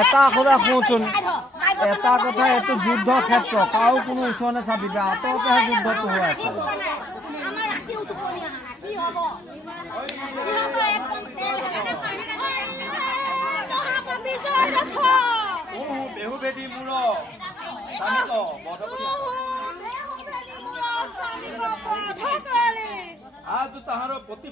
এটা কথা শুনচোন, এটা কথা, এইটো যুদ্ধ ক্ষেত্ৰ, কাৰো কোনো ওচৰ নাচাবিবা, আঁতৰতেহে যুদ্ধটো হৈ আছে। आज ताहार प्रति